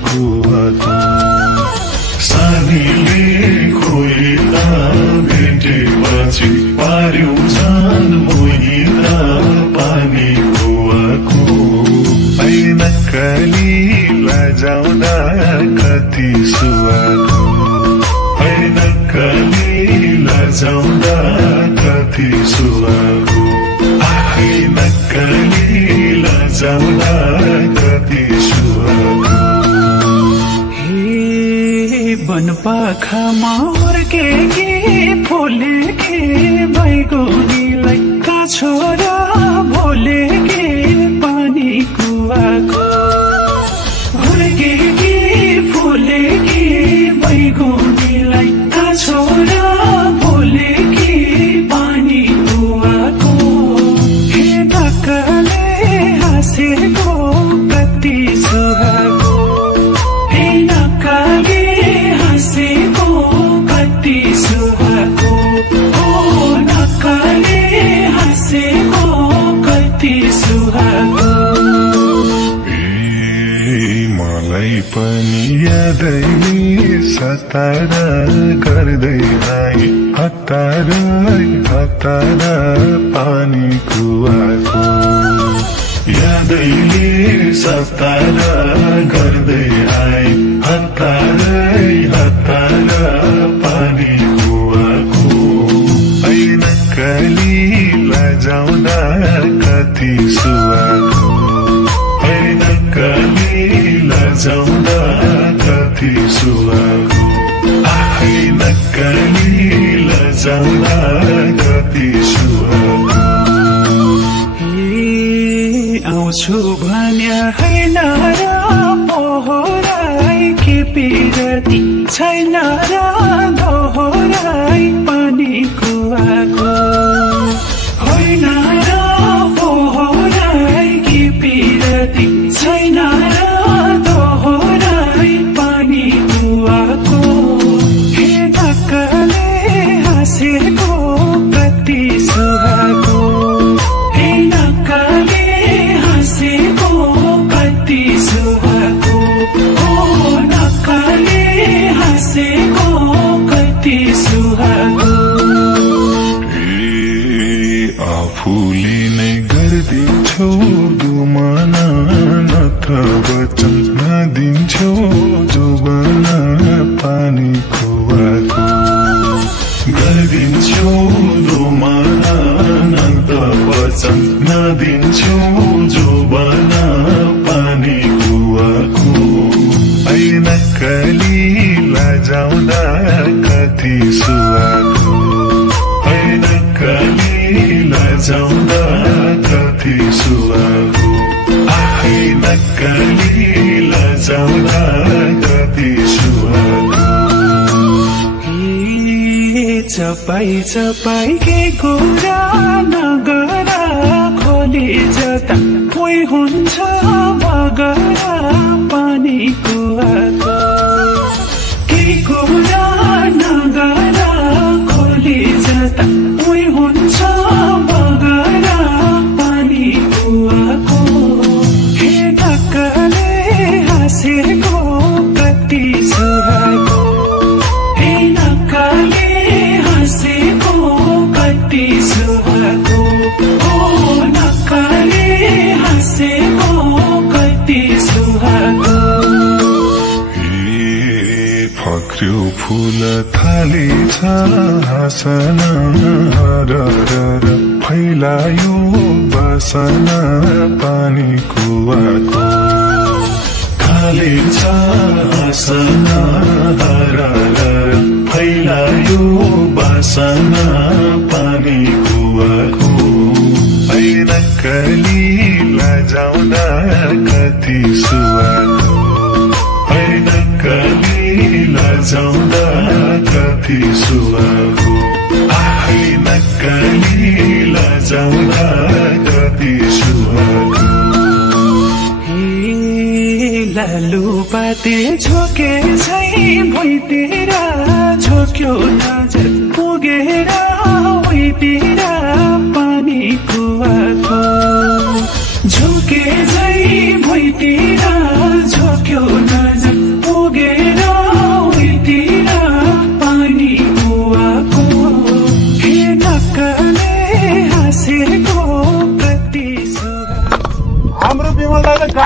कुवाको सानीले खोइला भेटेपछि पार्यो जान मोहिना पानी कुवाको ऐनक्काली लजाउँदा कति सुवाको ऐनक्काली लजाउँदा कति सुवाको ऐनक्काली लजाउँदा कति सुवाको वनपाखामा हुर्केकी फुलेकी बैगुनीलाई काछोरा भोलेकी पानी कुवाको हुर्केकी फुलेकी बैगुनीलाई काछोरा भोलेकी पानी कुवाको हे ढक्कले हाँसेको कति सुहाको हे नक्काले हाँसेको कति सुहाको ओ नक्काले हाँसेको कति सुहाको मलाई पनि यादैले सतार गर्दै आए हतार हतार पानी कुवाको यादैले सतार गर्दै आए हतार हतार पानी कुवाको ऐनक्काली लजाउँदा कति सुवाको ऐनक्काली लजाउँदा कति सुवाको ऐनक्काली लजाउँदा कति सुवाको आउँछु भन्या होइन र पोहोराई के पिरती छैन र दोहोराई पानी कुवाको होइन र पोहोराई के पिरती छैन र दोहोराई पानी कुवाको हे ढक्कले हाँसेको कति सुहाको हे नक्काले हाँसेको कति सुहाको ओ नक्काले हाँसेको कति सुहाको आफूले नै गर्दिन्छौ दुमाना नत्र वचन नदिन्छौ जोबना पानी कुवाको गर्दिन्छौ दुमाना नत्र वचन नदिन्छौ जोबना पानी कुवाको ऐनक्काली लजाउँदा कति सुवाको ऐनक्काली लजाउँदा कति सुवाको ऐनक्काली लजाउँदा कति सुवाको चपाई चपाई के कुरा नगरा खोली जता कोही हुन्छ बगरा पानी कुवाको के कुरा नगरा खोली जता कोही हुन्छ बगरा पानी कुवाको हे ढक्कले हाँसेको कति सुहाको हे नक्काले हाँसेको कति सुहाको ओ नक्काले हाँसेको कति सुहाको फक्र्यो फूल थालेछ हाँसना हरर फैलायो बसना पानी कुवाको थालेछ हाँसना हरर फैलायो बसना पानी कुवाको ऐनक्काली लजाउँदा कति सुवाको ऐनक्काली लजाउँदा कति सुवाको ऐनक्काली लजाउँदा कति सुवाको लालुपाते झोके झै भुइँतिर झोक्यो नजर पुगेर भुइँतिर पानी कुवाको झोके झै भुइँतिर झोक्यो नजर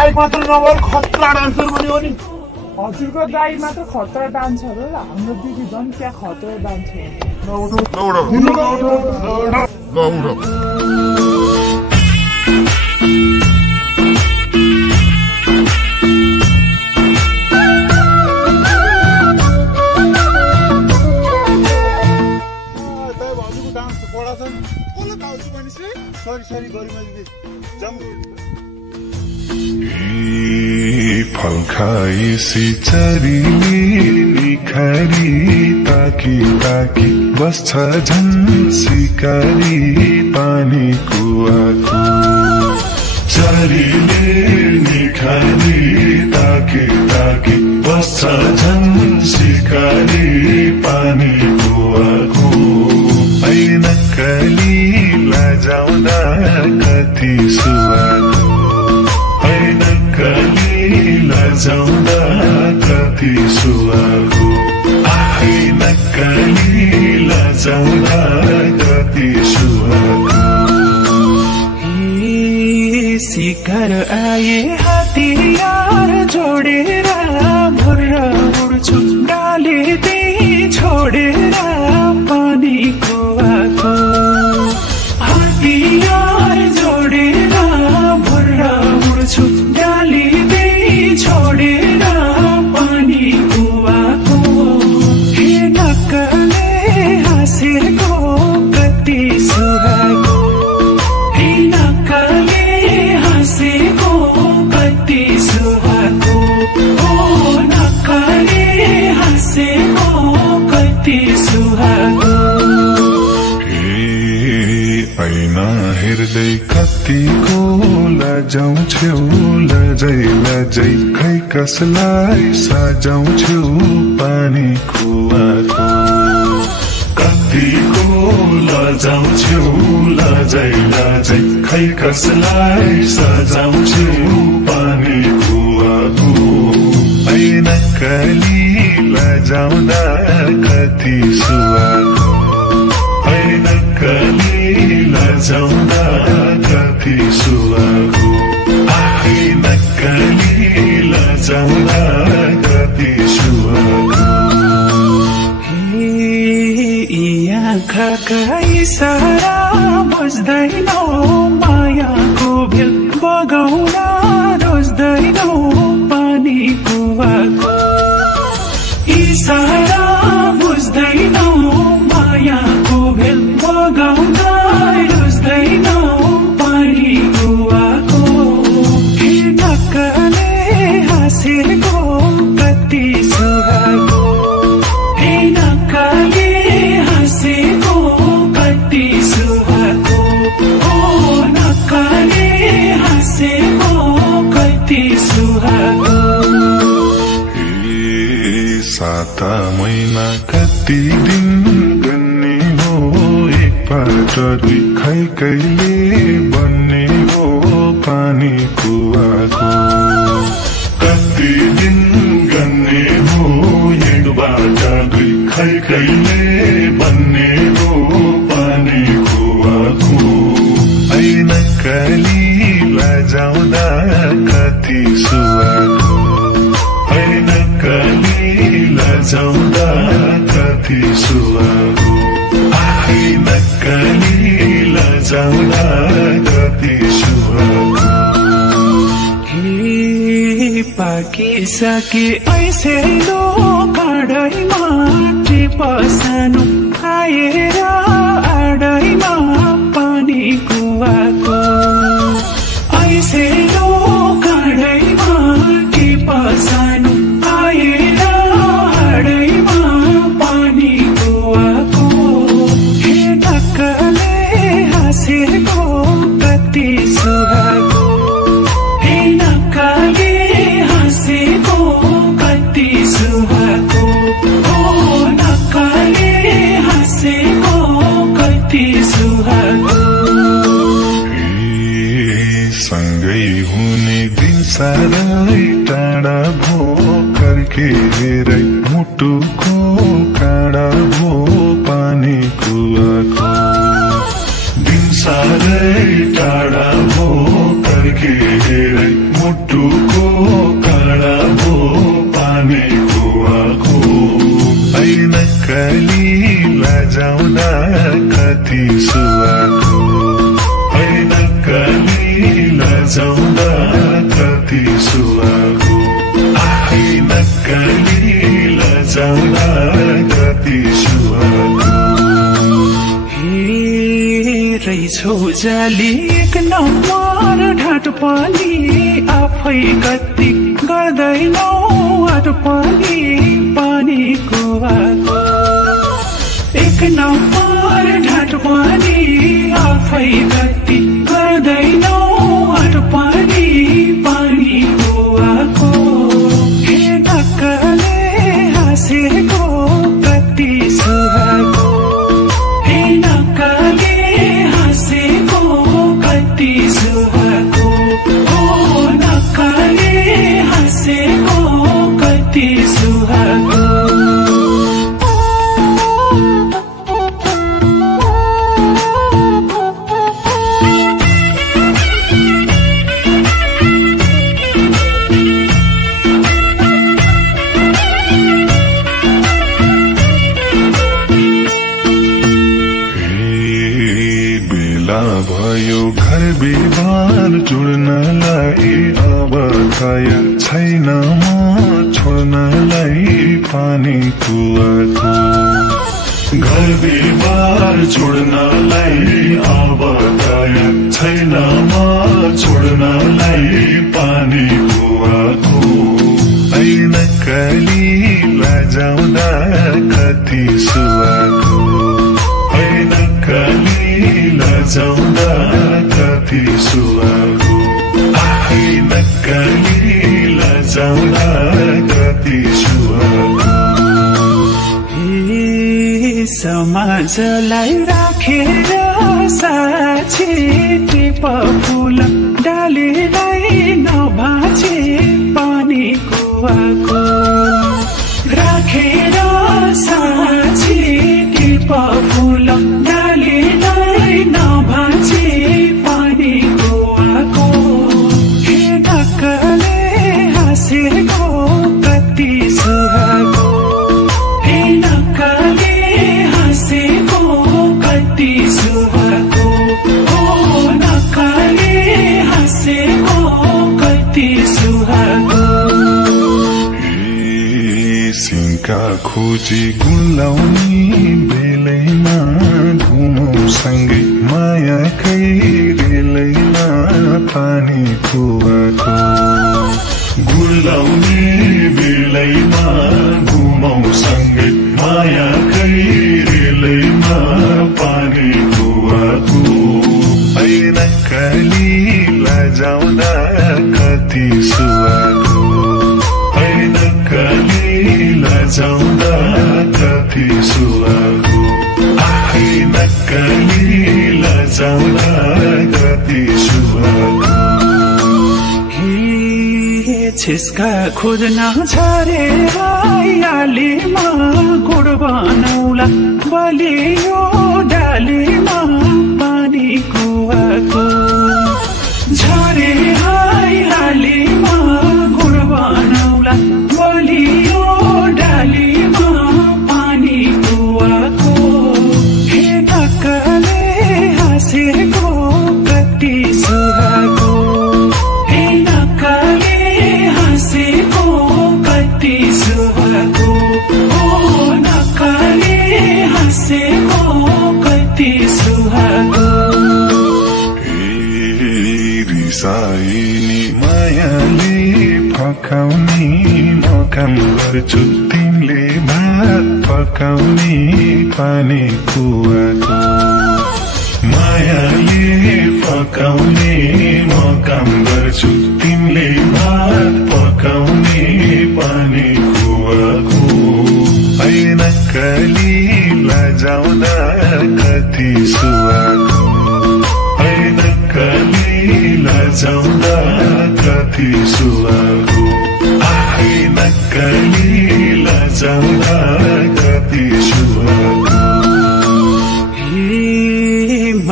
दाइ मात्र नभएर खतरा डान्सर पनि हो नि हजुरको दाइ मात्र खतरा डान्सर हो र हाम्रो दिदी झन् क्या खतरा डान्सर सरी गरिमा दिदी फल खाएसी चरीले निखारी ताकी ताकी बस्छ झन् सिकारी पानी कुवाको चरीले निखारी ताकी ताकी बस्छ झन् सिकारी पानी कुवाको ऐनक्कली लजाउँदा कति सुहाको ऐनक्कली लजाउँदा कति सुहाको ऐनक्कली लजाउँदा कति सुहाको शिखर आए हतियार जोडेर भुर्र उड्छु डाले दे छोडेर पानी कुवाको हतियार जोडेर भुर्र उड्छु डाले दे छोडेर पानी कुवाको हे नक्कले हाँसेको कति सुहाको हे नक्कले हाँसेको कति सुहाको ओ नक्कले हाँसेको कति सुहाको ऐना हेर्दै कतिको लजाउँछौ लजै लजै खै कसलाई सजाउँछौ पानी कुवाको कतिको लजाउँछौ लजै लजै खै कसलाई सजाउँछौ पानी कुवाको ऐनक्कली लजाउँदा कति सुहाको ऐनक्कली लजाउँदा कति सुहाको ऐनक्कली लजाउँदा कति सुहाको आँखाका इसारा बुझ्दैनौ मायाको भेल बगाउन रोज्दैनौ पानी कुवाको इसारा बुझ्दैनौ मायाको भेल बगाउन रोज्दैनौ पानी कुवाको हे नक्कले हाँसेको कति सुहाको हे नक्कले हाँसेको कति सुहाको ओ नक्कले हाँसेको कति सुहाको साता महिना कति दिन गन्ने हो एकपल्ट दुई खै कहिले बन्ने हो पानी कुवाको कति दिन गन्ने हो एकबाट दुई खै कहिले बन्ने हो पानी कुवाको ऐनक्कली लजाउँदा कति सुहाको ऐनक्कली लजाउँदा कति सुहाको ऐनक्कली लजाउँदा कति सुहाको पाकिसके ऐसे लो काँडैमा टिप सानो आएर आडैमा पानी कुवाको ऐसे लो काँडैमा टिप सानो आएर आडैमा पानी कुवाको हे नक्कले हाँसेको कति सुहाको हे नक्कले हाँसेको कति सुहाको ओ नक्कले हाँसेको कति सुहाको सँगै हुने दिन साह्रै टाढा भो कर्केरै मुटुको काँडा भो पानी कुवाको दिन साह्रै टाढा भो कर्केरै मुटुको काँडा भो पानी कुवाको ऐन काली लजाउँदा कति सुहाको ऐन काली लजाउँदा कति सुहाको ऐन काली लजाउँदा कति सुहाको रहेछौ जाली एक नम्बर ढाट पनि आफै कति गर्दैनौ आट पनि पानी कुवाको एक नम्बर ढाट पनि आफै कति गर्दैनौ आट पनि पानी कुवाको हे नक्कले हाँसेको कति सुहाको हे नक्कले हाँसेको कति सुहाको ओ नक्कले हाँसेको कति सुहाको भयो घर बिहार जोड्नलाई अब थाहा छैन म छोड्नलाई पानी कुवाको घर बिहार जोड्नलाई अब थाहा छैन म छोड्नलाई पानी कुवाको ऐन काली लजाउँदा कति सुहाको ऐन काली लजाउँदा कति सुहाको ऐन काली लजाउँदा कति सुहाको समाजलाई राखेर साक्षी टिप फुल डालीलाई नभाचे पानी कुवाको राखेर साक्षी टिप फुल डालीलाई नभाचे पानी कुवाको हे नक्कले हाँसेको कति सुहाको हे नक्कले हाँसेको कति सुहाको ओ नक्कले हाँसेको कति सुहाको सिंका खोजी गुलाउने बेलैमा घुमौ सँगै मायाकै रेलैमा पानी कुवाको गुलाउने बेलैमा घुमौ सँगै मायाकै रेलैमा पानी कुवाको ऐन काली लजाउँदा कति सुहाको ऐन काली लजाउँदा कति सुहाको ऐन काली लजाउँदा कति सुहाको छिस्का खोज्न छरेर आलीमा गुड बनाउला बलियो डालीमा पानी कुवाको झरे आलीमा गुड बनाउला बलियो डालीमा पानी कुवाको हे नक्कले हाँसेको कति सुहाको हे नक्कले हाँसेको कति सुहाको ओ नक्कले हाँसेको कति सुहाको रिसाइनी मायाले फकाउने म काम गर्छु तिमीले भात पकाउने पानी कुवाको मायाले फकाउने म काम गर्छु तिमीले भात पकाउने पानी कुवाको ऐन काली लजाउँदा कति सुहाको ऐन काली लजाउँदा कति सुहाको ऐन काली लजाउँदा कति सुहाको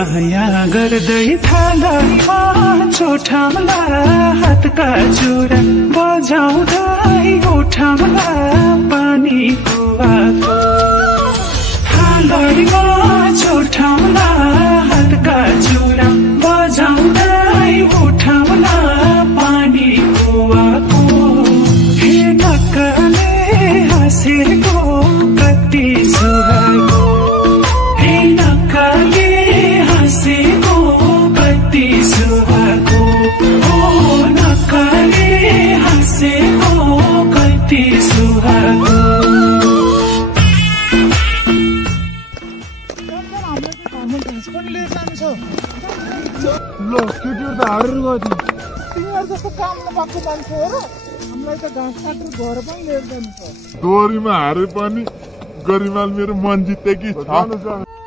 माया गर्दै थालमा छोठामला हातका चुरा बजाउँदै ओठामला पानीको आको थालमा छोठामला हातका चुरा बजाउँदै ओठामला पानीको आको हे नक्कले हाँसेको कति सुहाएको हे नक्कले हाँसेको कति सुहाएको हो नक्कले हाँसेको कति सुहाएको ल केटीहरू त हारेर गयो तिमीहरू जस्तो काम नपाएको मान्छे हो र हामीलाई त घाँस काटेर घर पनि लिएर जानु छ दोहोरीमा हारे पनि गरिमाल मेरो मन जित्यो कि छ